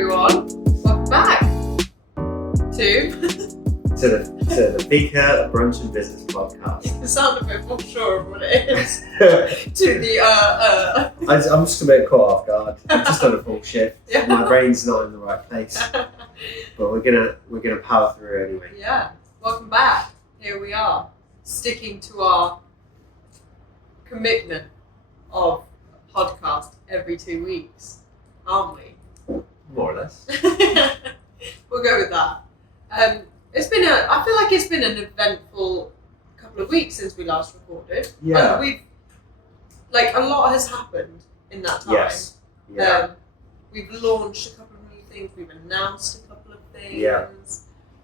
everyone. Welcome back to the Fika Brunch and Business podcast. You sound a bit more sure of what it is. To the I'm just a bit caught off guard. I've just done a full shift. Yeah. My brain's not in the right place, but we're gonna power through anyway. Yeah. Welcome back. Here we are, sticking to our commitment of a podcast every 2 weeks, aren't we? More or less. We'll go with that. I feel like it's been an eventful couple of weeks since we last recorded. Yeah. And a lot has happened in that time. Yes. Yeah. We've launched a couple of new things. We've announced a couple of things. Yeah.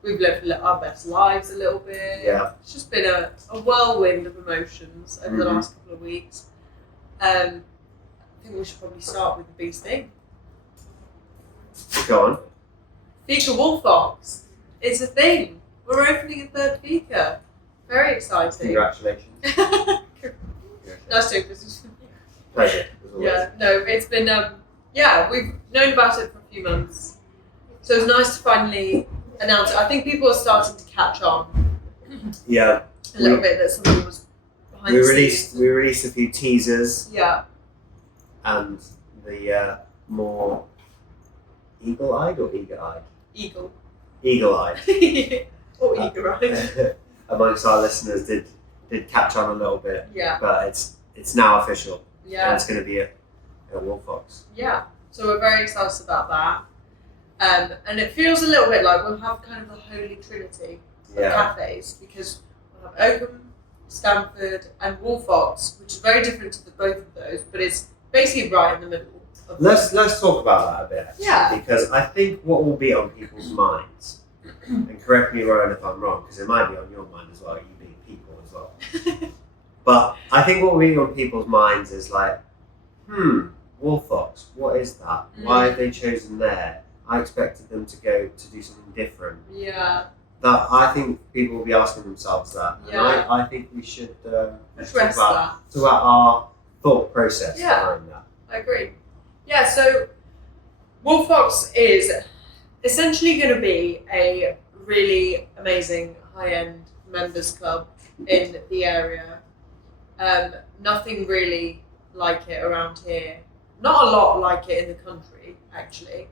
We've lived our best lives a little bit. Yeah. It's just been a whirlwind of emotions over the last couple of weeks. I think we should probably start with the biggest thing. Go on. Fika Wolfbox. It's a thing. We're opening a third Fika. Very exciting. Congratulations. Nice doing business with you. Pleasure. As always. Yeah, no, it's been, we've known about it for a few months. So it's nice to finally announce it. I think people are starting to catch on Yeah. a little bit that something was behind the scenes. We released a few teasers Yeah. and the more eagle-eyed or eager-eyed? Eagle. Eagle-eyed. Or eager-eyed. Amongst our listeners did catch on a little bit, Yeah. but it's now official. And Yeah. it's going to be a Wolfbox. Yeah. So we're very excited about that. And it feels a little bit like we'll have kind of the holy trinity of Yeah. cafes, because we'll have Oakham, Stamford, and Wolfbox, which is very different to both of those, but it's basically right in the middle. Of Let's talk about that a bit. Actually, Yeah. Because I think what will be on people's minds, and correct me, Ryan, if I'm wrong, because it might be on your mind as well, you being people as well. But I think what will be on people's minds is like, Wolfbox, what is that? Why have they chosen there? I expected them to go to do something different. Yeah. That I think people will be asking themselves that. And Yeah. I think we should Address talk about our thought process Yeah. behind that. I agree. Yeah, so Wolfbox is essentially going to be a really amazing high-end members club in the area. Nothing really like it around here. Not a lot like it in the country, actually.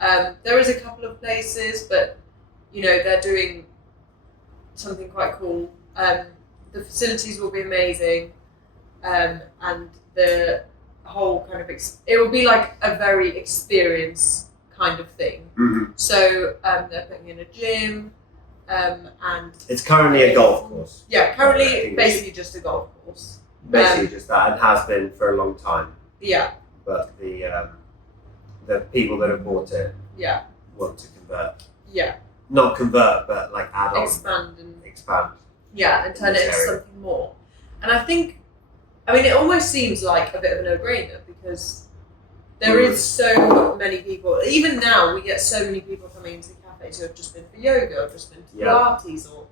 There is a couple of places, but they're doing something quite cool. The facilities will be amazing, and the whole kind of it will be like a very experience kind of thing. Mm-hmm. So they're putting in a gym, and It's currently a golf course. yeah, I currently think basically just a golf course. Basically just that, and has been for a long time. Yeah, But the people that have bought it yeah, want to convert. yeah. Not convert, but like add on. Expand. Expand. Yeah, and turn it into area. something more. And it almost seems like a bit of a no-brainer, because there is so many people. Even now, we get so many people coming into cafes who have just been for yoga, or just been to Pilates, or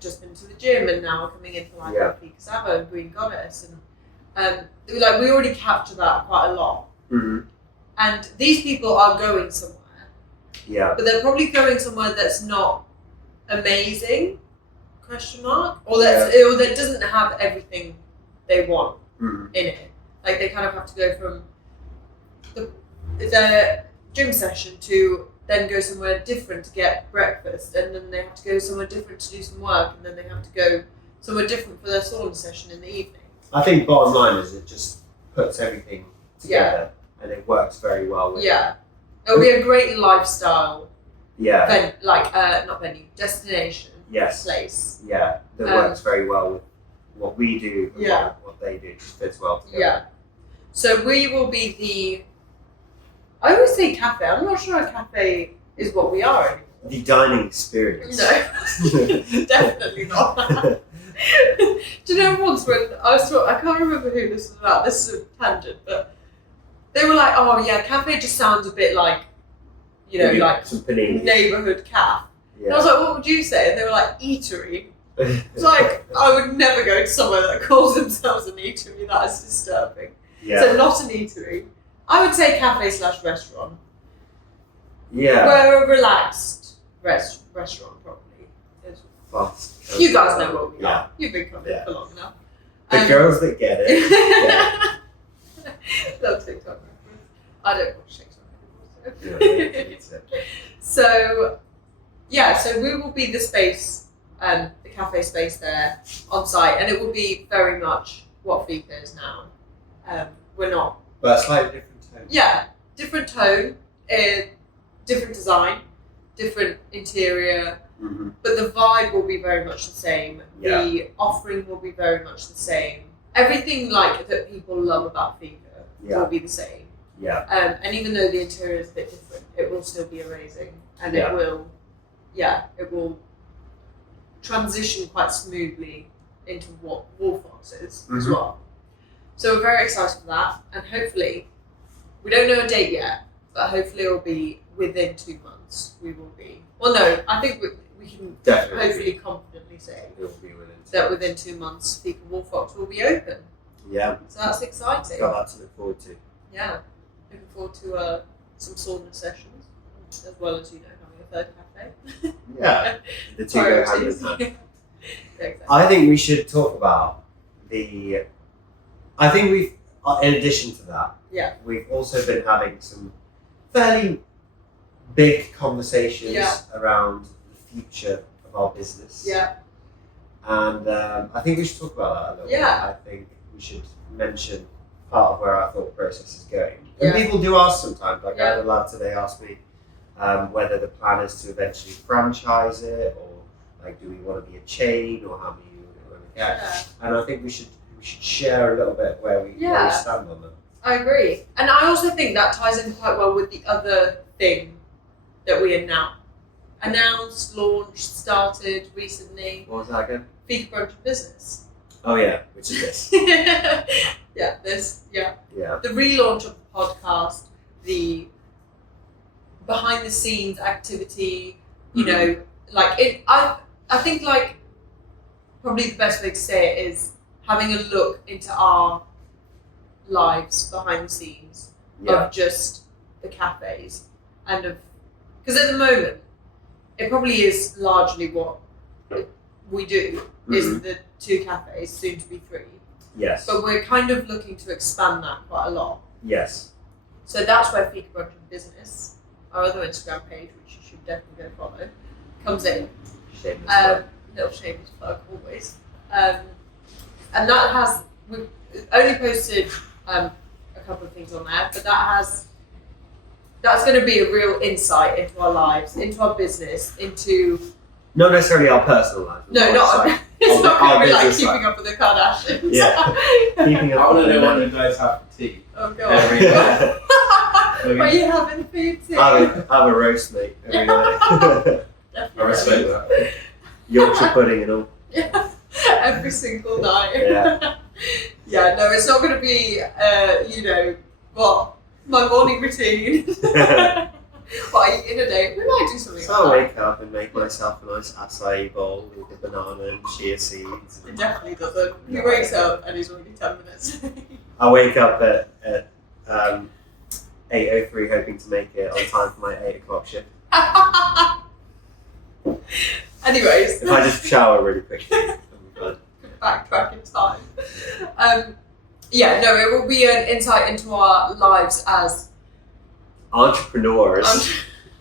just been to the gym, and now are coming in for Fika Sava and Green Goddess, and we already capture that quite a lot. Mm-hmm. And these people are going somewhere, Yeah. but they're probably going somewhere that's not amazing, or that doesn't have everything they want in it. Like, they kind of have to go from the gym session to then go somewhere different to get breakfast, and then they have to go somewhere different to do some work, and then they have to go somewhere different for their sauna session in the evening. I think bottom line is it just puts everything together, and it works very well with It'll be a great lifestyle destination Yes. place. Yeah, that works very well with what we do and what they do. It just fits well together. Yeah. So we will be I always say cafe. I'm not sure a cafe is what we are anymore. The dining experience. No, definitely not. Do you know once when I can't remember who this was about, this is a tangent, but they were like, oh yeah, cafe just sounds a bit like, like some panini. neighbourhood cafe. Yeah. And I was like, what would you say? And they were like, eatery. It's like, I would never go to somewhere that calls themselves an eatery. That is disturbing. Yeah. So not an eatery. I would say cafe/restaurant. Yeah. We're a relaxed restaurant, probably. Fast. You guys know what we Yeah. are. You've been coming for long enough. The girls that get it. Get Love TikTok reference. I don't watch TikTok it. So we will be the space, the cafe space there on site, and it will be very much what Fika is now. We're not. But a slightly different tone. Yeah, different tone, different design, different interior, Mm-hmm. but the vibe will be very much the same. Yeah. The offering will be very much the same. Everything like that people love about Fika will be the same. Yeah. And even though the interior is a bit different, it will still be amazing, and it will transition quite smoothly into what Wolffox is as well. So we're very excited for that, and hopefully, we don't know a date yet, but hopefully it will be within 2 months. We will be. Well, no, I think we can Definitely. hopefully confidently say It will be within that within 2 months, Fika Wolffox will be open. Yeah. So that's exciting. Got that to look forward to. Yeah, looking forward to some sauna sessions, as well as having a third cafe. Yeah. The two go hand in hand. Exactly. I think we should talk about I think we've, in addition to that, we've also been having some fairly big conversations around the future of our business. Yeah. And I think we should talk about that a little bit. I think we should mention part of where our thought process is going. And people do ask sometimes, like I had a lad today ask me whether the plan is to eventually franchise it, or like do we want to be a chain, or how many we want to get. And I think we should share a little bit where we stand on that. I agree. And I also think that ties in quite well with the other thing that we announced, launched, started recently. What was that again? Fika Brunch Business. Oh yeah, which is this. Yeah. The relaunch of the podcast, the behind the scenes activity, I think like probably the best way to say it is having a look into our lives behind the scenes of just the cafes, and of, because at the moment it probably is largely what we do is the 2 cafes, soon to be 3. Yes. But we're kind of looking to expand that quite a lot. Yes. So that's where Fika Brunch Business, our other Instagram page, which you should definitely go follow, comes in. Shameless little shameless plug always. And that has, we've only posted a couple of things on there, but that's going to be a real insight into our lives, into our business, into... Not necessarily our personal life. No, not... It's not going to be like keeping up with the Kardashians. Yeah. Keeping up. I want to know what you guys have for tea. Oh god. Every day. What are you having for your tea? Have a roast, mate, every night. I respect that. Yorkshire pudding and all. Yeah. Every single night. Yeah. No, it's not going to be, my morning routine. What I eat in a day. We might do something So I'll like wake up and make myself a nice acai bowl with a banana and chia seeds. that. It definitely doesn't. He wakes up and he's already 10 minutes. I wake up at 8:03 hoping to make it on time for my 8 o'clock shift. Anyways. If I just shower really quickly, I'll be fine. Backtrack in time. It will be an insight into our lives as Entrepreneurs.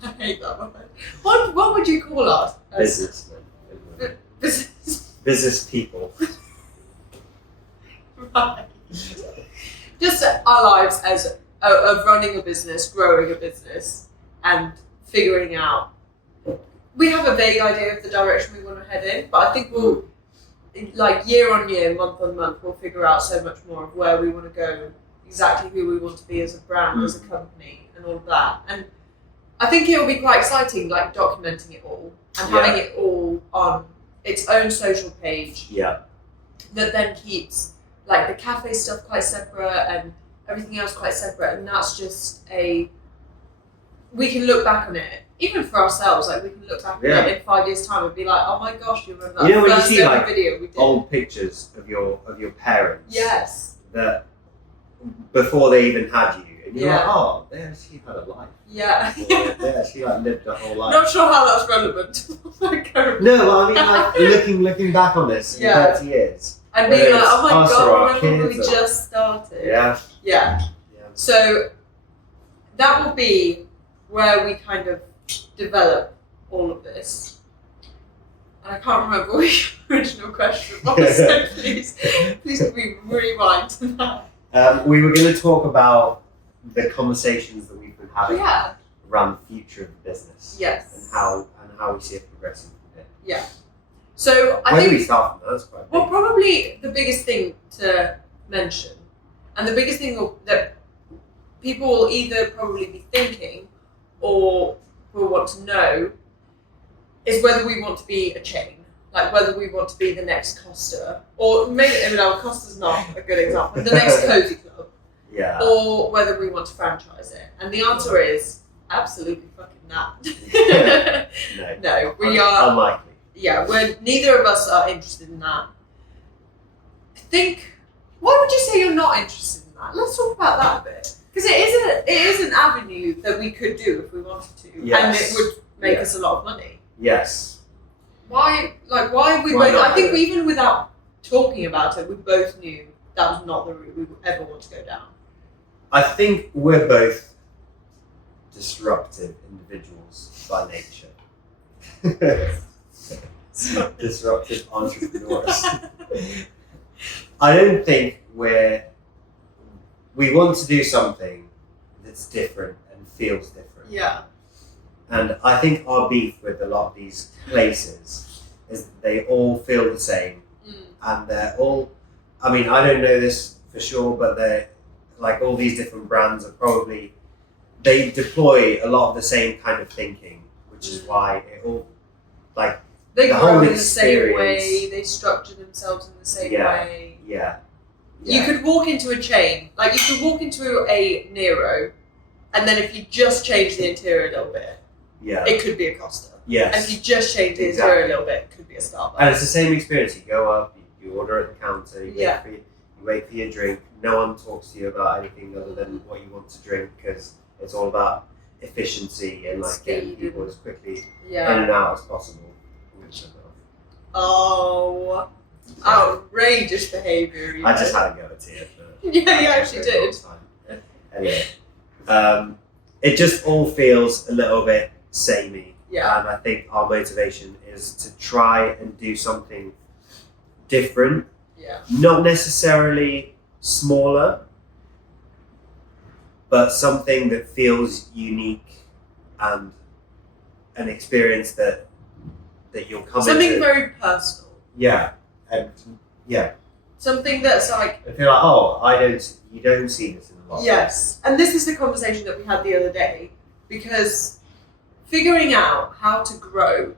I hate that word. What would you call us? Businessmen. Business people. Right. Just our lives as of running a business, growing a business, and figuring out. We have a vague idea of the direction we want to head in, but I think we'll, like year on year, month on month, we'll figure out so much more of where we want to go, exactly who we want to be as a brand, as a company, and all of that. And I think it'll be quite exciting, like documenting it all and having it all on its own social page. Yeah. That then keeps like the cafe stuff quite separate and everything else quite separate, and that's just we can look back on it, even for ourselves, like we can look back on it in 5 years' time and be like, oh my gosh, you remember that when first you see ever like video we did? old pictures of your parents. Yes. That before they even had you, and You're like, oh, they actually had a life. Yeah. They actually lived a whole life. Not sure how that's relevant. No, but I mean, looking back on this in 30 years. And being like, oh my god, remember when we kids just started? Yeah. So that will be where we kind of develop all of this. And I can't remember what your original question was, so please can we rewind to that? We were going to talk about the conversations that we've been having around the future of the business. Yes. And how we see it progressing from here. Yeah. So I Where think do we start from? That's quite big. well, probably the biggest thing to mention, and the biggest thing that people will either probably be thinking or will want to know is whether we want to be a chain, like whether we want to be the next Costa, or maybe Costa's not a good example, the next Cozy Club, or whether we want to franchise it. And the answer is absolutely fucking not. No, we are unlikely. Yeah, neither of us are interested in that. I think. Why would you say you're not interested in that? Let's talk about that a bit, because it is an avenue that we could do if we wanted to, and it would make us a lot of money. Yes. Why we both? I think even without talking about it, we both knew that was not the route we would ever want to go down. I think we're both disruptive individuals by nature. Disruptive entrepreneurs. I don't think we want to do something that's different and feels different. Yeah. And I think our beef with a lot of these places is that they all feel the same. And they're all, I mean, I don't know this for sure, but they're like all these different brands are probably, they deploy a lot of the same kind of thinking, which is why it all, like, they the grow whole in the same experience. way, they structure themselves in the same way. Yeah. You could walk into a chain, like you could walk into a Nero, and then if you just change the interior a little bit, it could be a Costa. Yes. And if you just change the interior a little bit, it could be a Starbucks. And it's the same experience. You go up, you order at the counter, you wait for your drink. No one talks to you about anything other than what you want to drink, because it's all about efficiency and like getting people as quickly in and out as possible. Oh, outrageous behaviour. I just had to go at it. Yeah, you actually did. Anyway, it just all feels a little bit samey. Yeah. And I think our motivation is to try and do something different. Yeah. Not necessarily smaller, but something that feels unique and an experience that you'll come into. Something very personal. Yeah. And something that's like, I feel like, you don't see this in a lot of places. And this is the conversation that we had the other day, because figuring out how to grow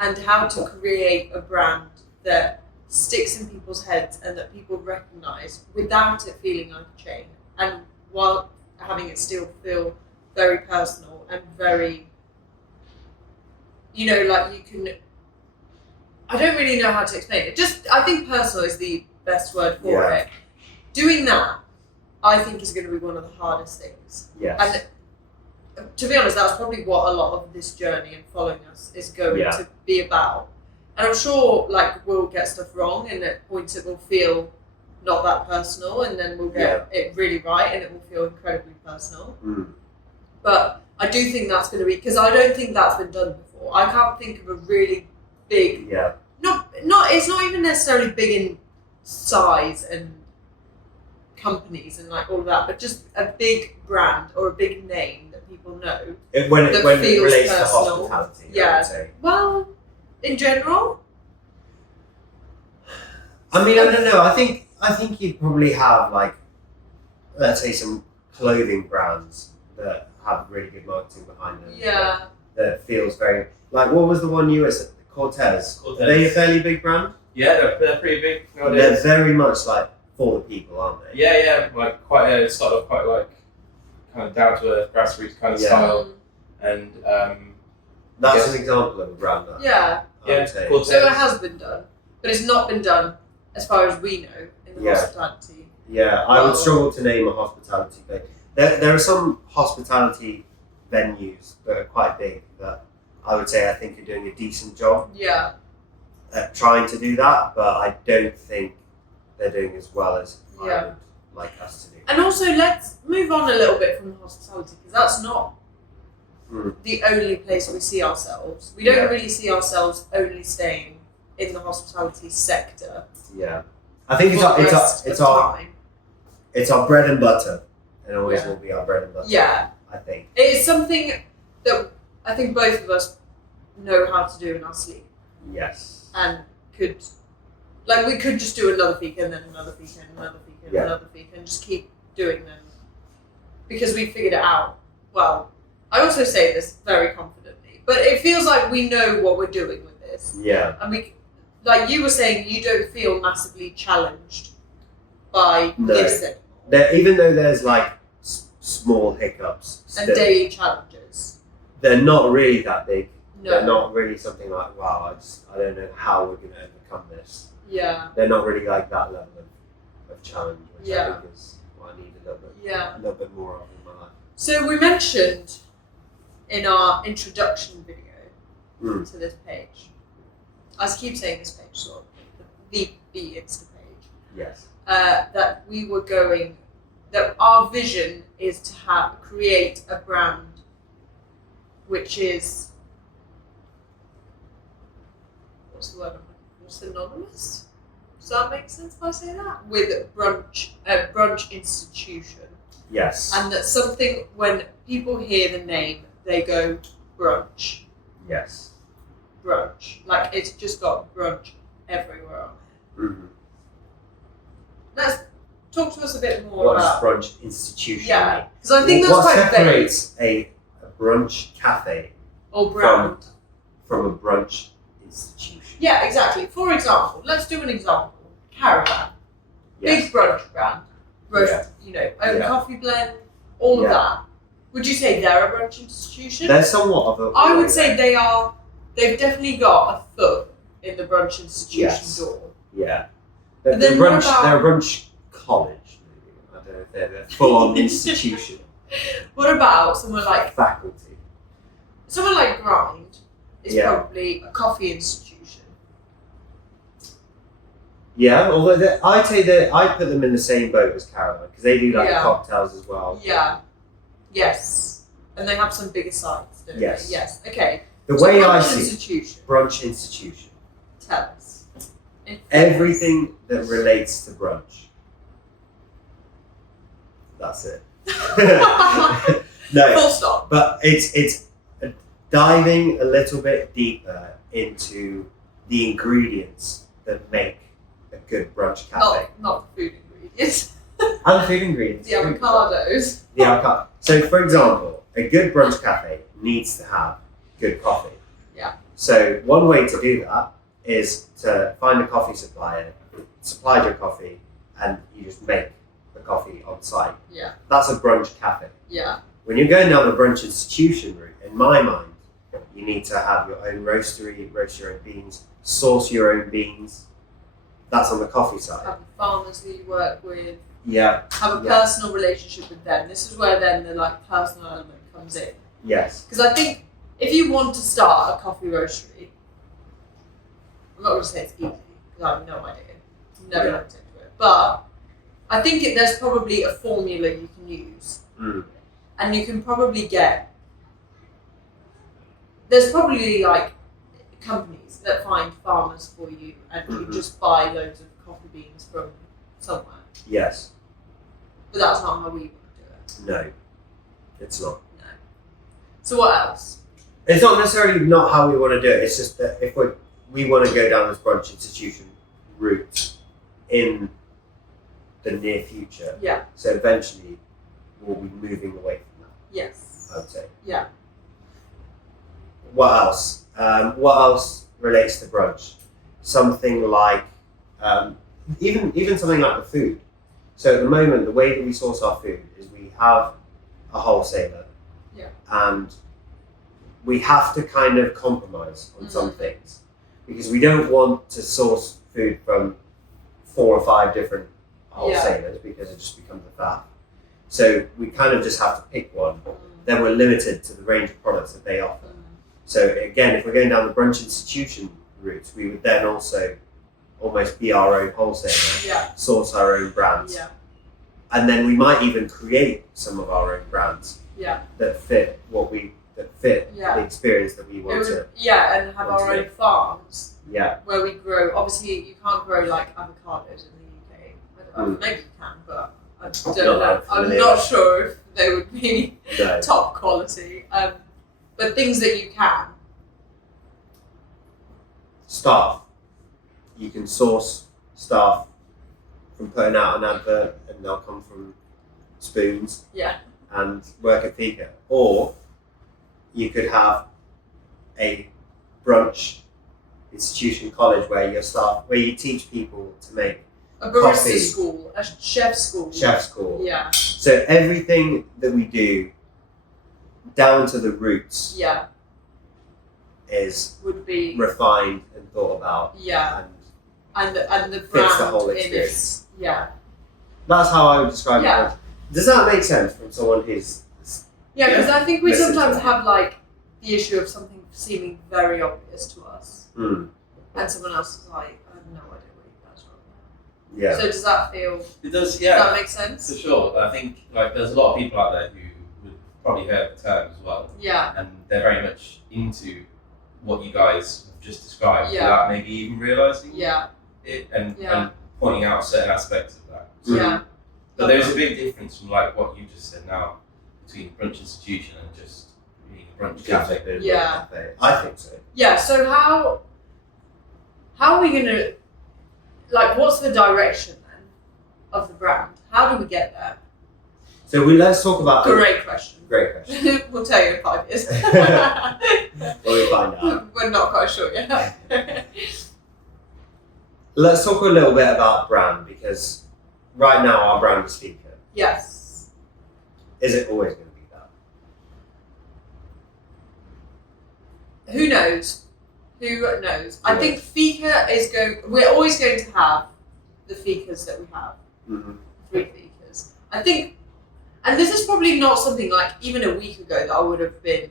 and how to create a brand that sticks in people's heads and that people recognize without it feeling like a chain, and while having it still feel very personal and very, like you can, I don't really know how to explain it. Just, I think personal is the best word for it. Doing that, I think, is going to be one of the hardest things. Yes. And to be honest, that's probably what a lot of this journey and following us is going to be about. And I'm sure, we'll get stuff wrong, and at points it will feel not that personal, and then we'll get it really right, and it will feel incredibly personal. But I do think that's going to be, because I don't think that's been done before. I can't think of a really big, it's not even necessarily big in size and companies and all of that, but just a big brand or a big name that people know. When it relates to hospitality, I would say. Well, in general? I mean, I don't know. I think you'd probably have, let's say, some clothing brands that have really good marketing behind them. Yeah. That feels very, what was the one you were saying? Cortez. Are they a fairly big brand? Yeah, they're pretty big They're nowadays. very much for the people, aren't they? Yeah, quite sort of quite kind of down to earth grassroots kind of style, and that's an example of a brand. I would say. Cortez. So it has been done, but it's not been done as far as we know in the hospitality. Yeah, I would struggle to name a hospitality place. There are some hospitality venues that are quite big that I would say I think are doing a decent job at trying to do that, but I don't think they're doing as well as I would like us to do. And also, let's move on a little bit from hospitality, because that's not the only place we see ourselves. We don't really see ourselves only staying in the hospitality sector. Yeah, I think it's our bread and butter, and always will be our bread and butter. Yeah, I think it is something that I think both of us know how to do in our sleep. Yes, and we could just do another Fika and then another Fika and another Fika and another Fika and just keep doing them because we figured it out. Well, I also say this very confidently, but it feels like we know what we're doing with this. Yeah. And we, like you were saying, you don't feel massively challenged by this anymore. Even though there's like small hiccups and daily challenges, they're not really that big. No. They're not really something like, wow, I don't know how we're going to overcome this. Yeah. They're not really like that level of challenge, which I think is what I need a little bit more of in my life. So we mentioned in our introduction video to this page, I keep saying this page, sort of, the Insta page. Yes. That we were that our vision is to create a brand which is, what's the word? Synonymous? Does that make sense if I say that? With a brunch institution. Yes. And that's something when people hear the name, they go brunch. Yes. Brunch. Like it's just got brunch everywhere on it. Mm-hmm. Let's talk to us a bit more about brunch institution. Yeah, because I think that's quite vague. What separates a brunch cafe or brand from a brunch institution? Yeah, exactly. For example, let's do an example. Caravan, big brunch brand, own coffee blend, all of that. Would you say they're a brunch institution? They're somewhat of a. I would say they are. They've definitely got a foot in the brunch institution door. Yeah. But they're a brunch college. Maybe. I don't know if they're full-on institution. What about someone like faculty? Someone like Grind is probably a coffee institution. Yeah, although I'd say that I put them in the same boat as Caravan because they do cocktails as well. Yeah. Yes. And they have some bigger sites, don't they? Yes. Okay. The way I see brunch institution. Tell us. Everything that relates to brunch. That's it. No. Full stop. But it's diving a little bit deeper into the ingredients that make a good brunch cafe. Not the food ingredients. And the food ingredients. The avocados. The avocado. So, for example, a good brunch cafe needs to have good coffee. Yeah. So, one way to do that is to find a coffee supplier, supply your coffee, and you just make the coffee on site. Yeah. That's a brunch cafe. Yeah. When you're going down the brunch institution route, in my mind, you need to have your own roastery, roast your own beans, source your own beans. That's on the coffee side. Have the farmers who you work with. Yeah. Have a personal relationship with them. This is where then the personal element comes in. Yes. Because I think if you want to start a coffee roastery, I'm not going to say it's easy because I have no idea. Never looked into it. But I think there's probably a formula you can use. And you can probably there's probably companies that find farmers for you and you just buy loads of coffee beans from somewhere. Yes. But that's not how we want to do it. No, it's not. No. So what else? It's not necessarily not how we want to do it. It's just that if we want to go down this brunch institution route in the near future. Yeah. So eventually we'll be moving away from that. Yes. I would say. Yeah. What else? What else relates to brunch? Something like even something like the food. So at the moment, the way that we source our food is we have a wholesaler, and we have to kind of compromise on some things because we don't want to source food from 4 or 5 different wholesalers because it just becomes a faff. So we kind of just have to pick one. Then we're limited to the range of products that they offer. So again, if we're going down the brunch institution route, we would then also almost be our own wholesaler, source our own brands. And then we might even create some of our own brands that fit the experience that we want to. And have our own farms. Where we grow. Obviously, you can't grow like avocados in the UK. Maybe you can, but I don't know. I'm not sure if they would be top quality. But things that you can. Staff. You can source staff from putting out an advert, and they'll come from Spoons and work at Fika. Or you could have a brunch institution college where you teach people to make a barista coffee. School, a chef school. Chef school. Yeah. So everything that we do down to the roots would be refined and thought about. And the brand fits the whole experience. That's how I would describe it. Does that make sense from someone who's... because I think we sometimes have like the issue of something seeming very obvious to us. And someone else is like, I have no idea what you guys are about. So does that feel... It does, Does that make sense? For sure. I think like there's a lot of people out there who would probably heard the term as well. And they're very much into what you guys have just described without maybe even realising it and pointing out certain aspects of that. But there's a big difference from like what you just said now between brunch institution and just being a brunch cafe. I think so. So how are we going to, like, what's the direction then of the brand? How do we get there? So let's talk about... Great question. We'll tell you in 5 years. We'll find out. We're not quite sure yet. Let's talk a little bit about brand, because right now our brand is Fika. Yes. Is it always going to be that? Who knows? I think Fika we're always going to have the Fikas that we have. 3 Fikas. I think, and this is probably not something like even a week ago that I would have been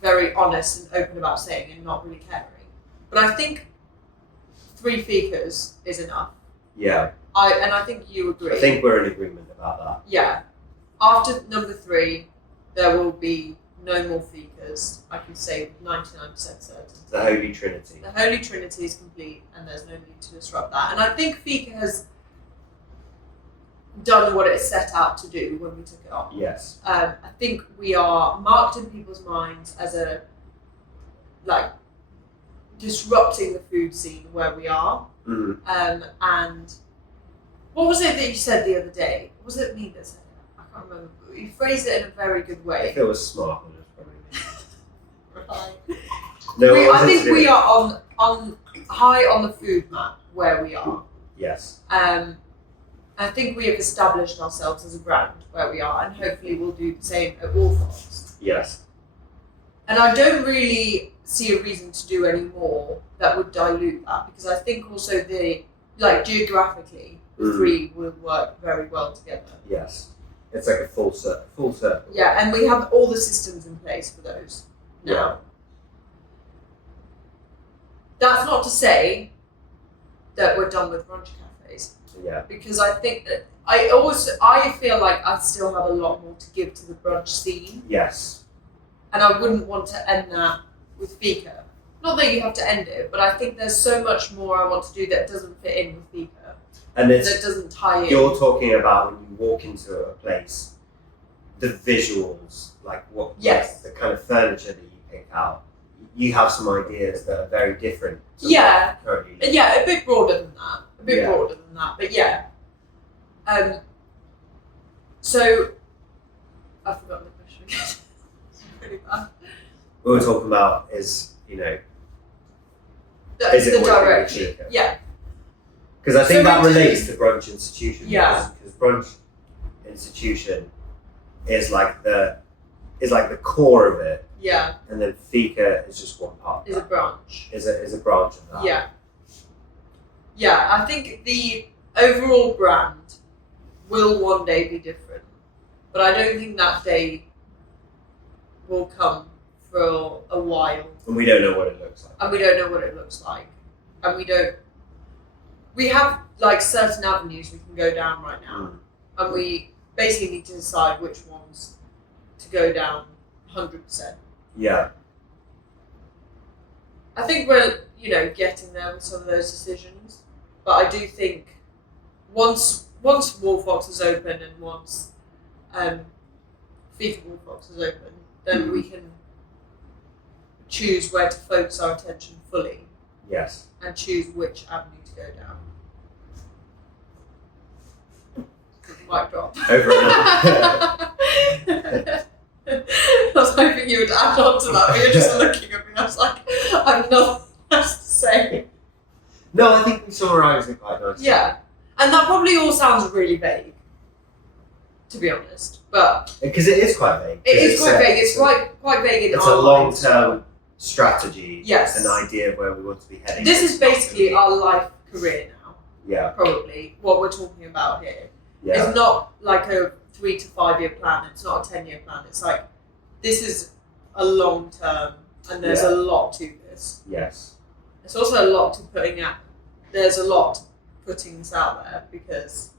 very honest and open about saying and not really caring. But I think 3 Fikas is enough. And I think you agree. I think we're in agreement about that. After number 3, there will be no more Fikas. I can say with 99% certainty. The Holy Trinity. The Holy Trinity is complete, and there's no need to disrupt that. And I think Fika has done what it set out to do when we took it on. Yes. I think we are marked in people's minds as disrupting the food scene where we are. And what was it that you said the other day? Was it me that said it? I can't remember. But you phrased it in a very good way. If it was smart, then it was probably me. Right. I think we are on high on the food map where we are. Yes. I think we have established ourselves as a brand where we are, and hopefully we'll do the same at Wolffox. Yes. And I don't really see a reason to do any more that would dilute that, because I think also geographically, the 3 will work very well together. Yes. It's like a full circle. Yeah, and we have all the systems in place for those now. That's not to say that we're done with brunch cafes. Because I think that I feel like I still have a lot more to give to the brunch scene. Yes. And I wouldn't want to end that with Fika. Not that you have to end it, but I think there's so much more I want to do that doesn't fit in with Fika. And that doesn't tie in. You're talking about when you walk into a place, the visuals, like what the kind of furniture that you pick out. You have some ideas that are very different to what currently. A bit broader than that. But so I've forgotten the question again. It's pretty bad. What we're talking about is, is it the direction? Because I think that relates to brunch institution. Yeah. Because brunch institution is like the core of it. Yeah. And then Fika is just one part. Is a branch. Is a branch of that. Yeah. Yeah, I think the overall brand will one day be different. but I don't think that day will come for a while. And we don't know what it looks like. And we have like certain avenues we can go down right now. And we basically need to decide which ones to go down 100%. Yeah. I think we're, getting there with some of those decisions. But I do think once Wolffox is open and once Fika Wolffox is open, then we can choose where to focus our attention fully. Yes. And choose which avenue to go down. Mic drop. Over and out. I was hoping you would add on to that, but you're just looking at me. I was like, I have nothing else to say. No, I think we summarised it quite nicely. Yeah. And that probably all sounds really vague, to be honest. But because it is quite vague. It is quite vague. It's quite vague in it's our a long-term strategy. Yes. An idea of where we want to be heading. This is basically our life career now. Yeah. Probably what we're talking about here. Yeah. It's not like a 3 to 5 year plan. It's not a 10-year plan. It's like this is a long term, and there's a lot to this. Yes. It's also a lot to putting out. There's a lot putting this out there because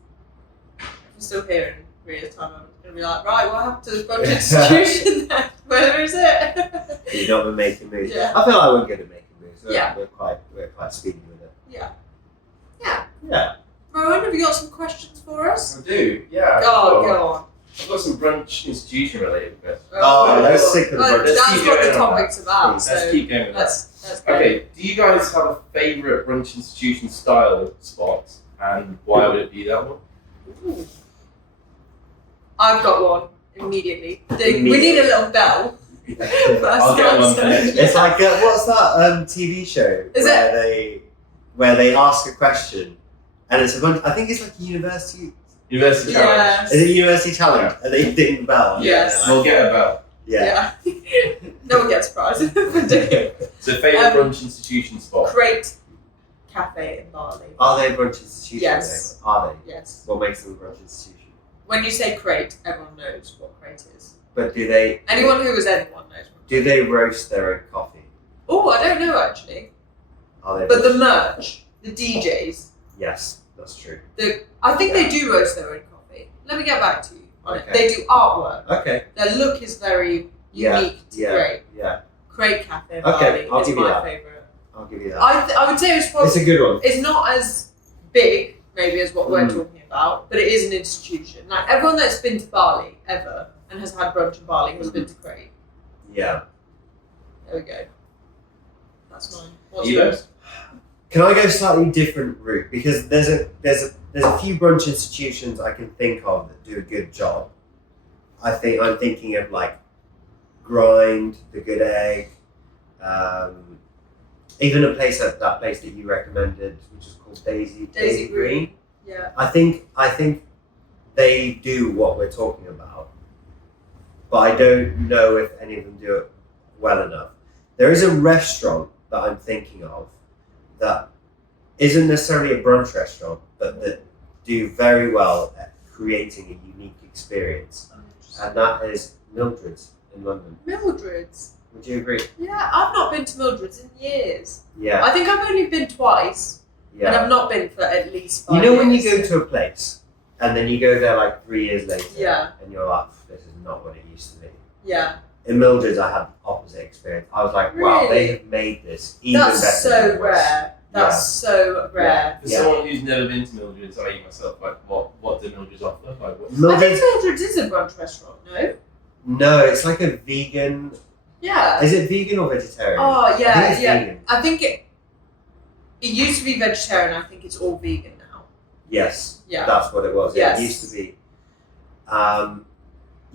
if we're still here in 3 years' time, I'm going to be like, right, what happened to this brunch institution then? Where is it? You've not been making moves. Yeah. I feel like we're good at making moves. Yeah. We're quite speedy with it. Yeah. Yeah. Rowan, have you got some questions for us? I do, yeah. Go on. I've got some brunch institution related questions. Oh, let's stick with the brunch. That's Keep what the going on topic's about. Let's So keep going with that. let's go. Okay, do you guys have a favourite brunch institution style spot, and why would it be that one? Ooh. I've got one immediately. We need a little bell. I'll get one for next. It's like what's that TV show Is where they ask a question and it's a bunch. I think it's like a university University Yes. challenge. Is it a university challenge? And they ding the bell. Yes. We'll get a bell. Yeah. No one gets surprised if we do. So favourite brunch institution spot? Crate Cafe in Bali. Are they a brunch institution? Yes. Though? Are they? Yes. What makes them a brunch institution? When you say crate, everyone knows what crate is. But do they? Anyone who is anyone knows what Do they roast their own coffee? Oh, I don't know actually. Are they? But the merch, the DJs, Yes, that's true. I think they do roast their own coffee. Let me get back to you on it. Okay. They do artwork. Okay. Their look is very unique to Crate. Yeah. Crate Cafe in Okay, Bali I'll is give you my that. favourite. I'll give you that. I would say it's probably It's a good one. it's not as big maybe as what we're talking about, but it is an institution. Like everyone that's been to Bali ever and has had brunch in Bali has been to Crate. Yeah. There we go. That's mine. What's You yours? Can I go slightly different route? Because there's a few brunch institutions I can think of that do a good job. I'm thinking of like Grind, The Good Egg, even a place like that place that you recommended, which is called Daisy Green. Yeah. I think they do what we're talking about, but I don't know if any of them do it well enough. There is a restaurant that I'm thinking of that isn't necessarily a brunch restaurant, but that do very well at creating a unique experience, and that is Mildred's in London. Mildred's. Would you agree? Yeah, I've not been to Mildred's in years. Yeah. I think I've only been twice, and Yeah. I've not been for at least 5 You years. know when you go to a place and then you go there like 3 years later, Yeah. and you're like, this is not what it used to be. Yeah. In Mildred's, I had the opposite experience. I was like, wow, Really? they have made this even better. That's than so it was. rare. That's so rare. For Yeah. someone who's never been to Mildred's, I eat myself, like, what do Mildred's offer? Like, what? I think Mildred's, Mildred's is a brunch restaurant, no? no, it's like a vegan. Yeah. Is it vegan or vegetarian? Oh, I yeah, think it's yeah. vegan. I think it used to be vegetarian. I think it's all vegan now. Yes. Yeah. That's what it was. Yes. It used to be.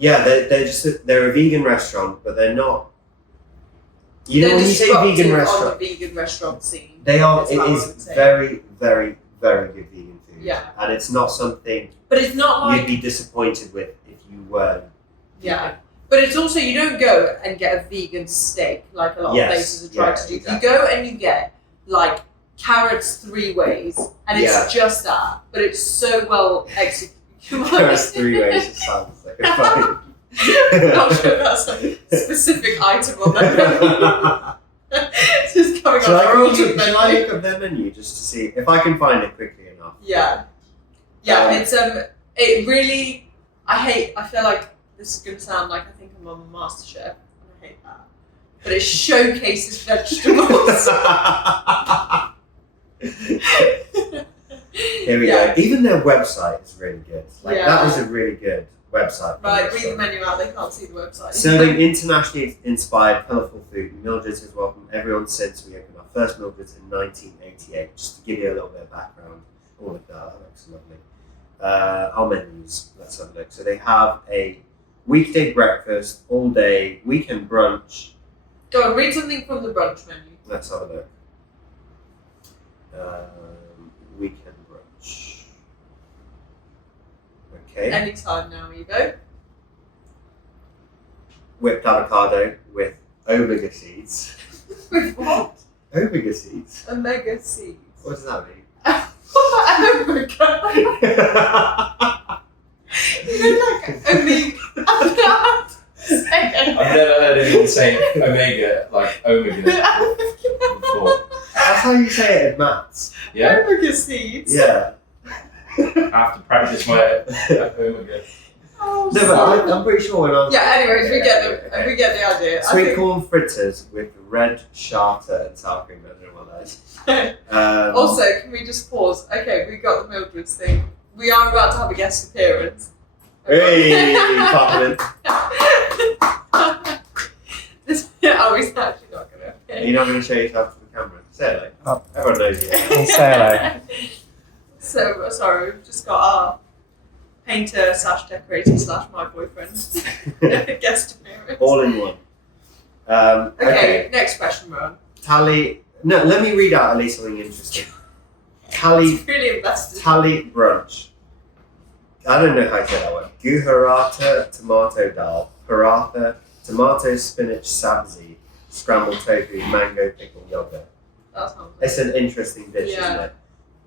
Yeah, they're a vegan restaurant, but they're not. You know, They're when you say disruptive vegan on restaurant, the vegan restaurant scene. they are. That's It what I is would say. very, very, very good vegan food. Yeah. And it's not something But it's not like you'd be disappointed with if you were. yeah. But it's also you don't go and get a vegan steak like a lot Yes, of places are trying yeah, to do. exactly. You go and you get like carrots 3 ways, and Yeah. it's just that. But it's so well executed. That's 3 ways to sounds like a phone. I'm not sure that's a specific item on their menu. Just coming Shall on our ultimate Shall I menu. look up their menu just to see if I can find it quickly enough? Yeah. It's it really, I feel like this is gonna sound like I think I'm on MasterChef, and I hate that. But it showcases vegetables. Here we go. Even their website is really good. That is a really good website. Right, read the menu out, they can't see the website. Serving internationally inspired colourful food, Mildred's has welcomed everyone since we opened our first Mildred's in 1988. Just to give you a little bit of background. Oh, look at that, that looks lovely. Our menus, let's have a look. So they have a weekday breakfast, all day, weekend brunch. Go on, read something from the brunch menu. Let's have a look. Weekend brunch. Okay. Anytime now, Evo. Whipped avocado with omega seeds. With what? Omega seeds? Omega seeds. What does that mean? Omega. You know, like omega. I've never heard anyone say omega, like omega, before. That's how you say it in maths. Yeah? Omega seeds. Yeah. I have to practice my omega. Oh, No, but I'm pretty sure when I was... yeah, anyways, we get the Okay. we get the idea. Sweet corn fritters with red charter and sour cream. I don't know what that is. Also, can we just pause? Okay, we got the Mildred's thing. We are about to have a guest appearance. Hey, compliment. He's actually not going to. You're not going to show yourself to the camera. Say hello. Oh. Everyone knows you. Say hello. So, sorry, we've just got our painter / decorator / my boyfriend guest appearance. All in one. Okay, next question, Ron. Tally. No, let me read out at least something interesting. It's really invested. Tally brunch. I don't know how to say that one. Gujarata tomato dal, paratha, tomato spinach sabzi, scrambled tofu, mango pickle yogurt. That sounds It's an interesting dish, Yeah. isn't it?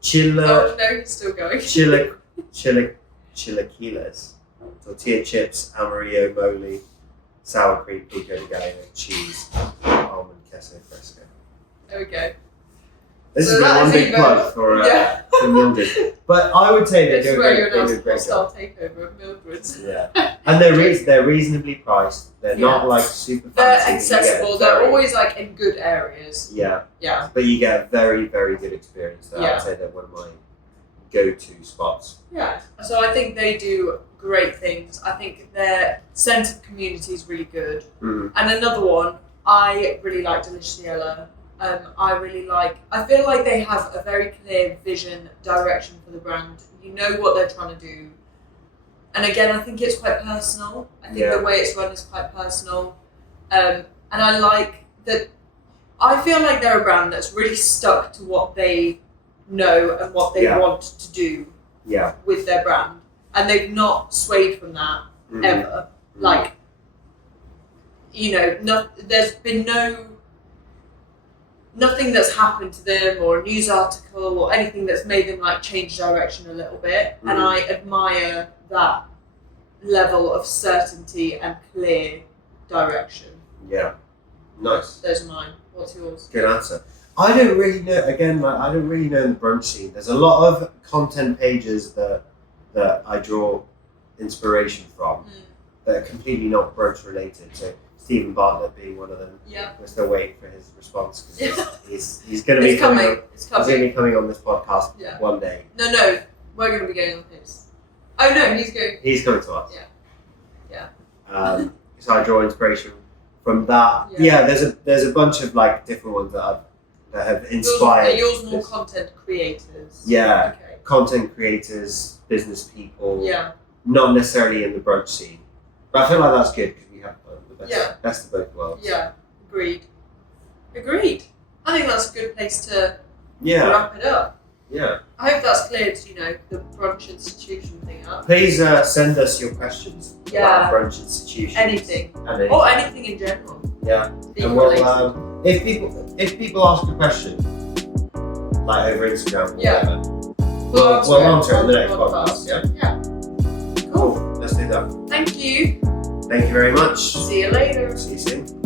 Chila, Oh no, he's still going. chilaquiles, tortilla chips, amarillo mole, sour cream, pico de gallo, cheese, almond queso fresco. There we go. This So is that one is big even- plug for Yeah. Mildred. But I would say they This do is a where great, you're they now do a great job. hostile takeover of Mildred's. Yeah, and they're reasonably priced. They're not like super fancy. They're but you get accessible. They're very- always like in good areas. Yeah, Yeah. but you get a very, very good experience there. Yeah. I'd say they're one of my go-to spots. Yeah. So I think they do great things. I think their sense of community is really good. Mm. And another one, I really like Delicious Yellow. I feel like they have a very clear vision, direction for the brand. You know what they're trying to do. And again, I think it's quite personal. I think the way it's run is quite personal. And I like that. I feel like they're a brand that's really stuck to what they know and what they want to do with their brand. And they've not swayed from that ever. Like, you know, there's been nothing that's happened to them or a news article or anything that's made them like change direction a little bit. And I admire that level of certainty and clear direction. Yeah, nice. Those are mine. What's yours? Good answer. I don't really know. Again, like, I don't really know the brunch scene. There's a lot of content pages that I draw inspiration from that are completely not brunch related. So Stephen Bartlett being one of them. Yeah. We're still waiting for his response because he's going to be It's coming. on, It's he's going to coming. be coming on this podcast Yeah. one day. No, we're going to be going on his. Oh no, he's going. He's coming to us. Yeah. So I draw inspiration from that. Yeah. There's a bunch of like different ones that have inspired. Yours more this. content creators. Yeah. Okay. Content creators, business people. Yeah. Not necessarily in the brunch scene, but I feel like that's good because we have the best of both worlds. Yeah. Agreed. I think that's a good place to Yeah. wrap it up. Yeah. I hope that's cleared, the brunch institution thing up. Please send us your questions Yeah. about brunch institutions. Anything. And Or anything in general. Yeah. Being And we'll, related. if people ask a question, like over Instagram or Yeah. whatever, we'll answer it in the next on podcast. Yeah. Yeah. that. Thank you. Thank you very much. See you later. See you soon.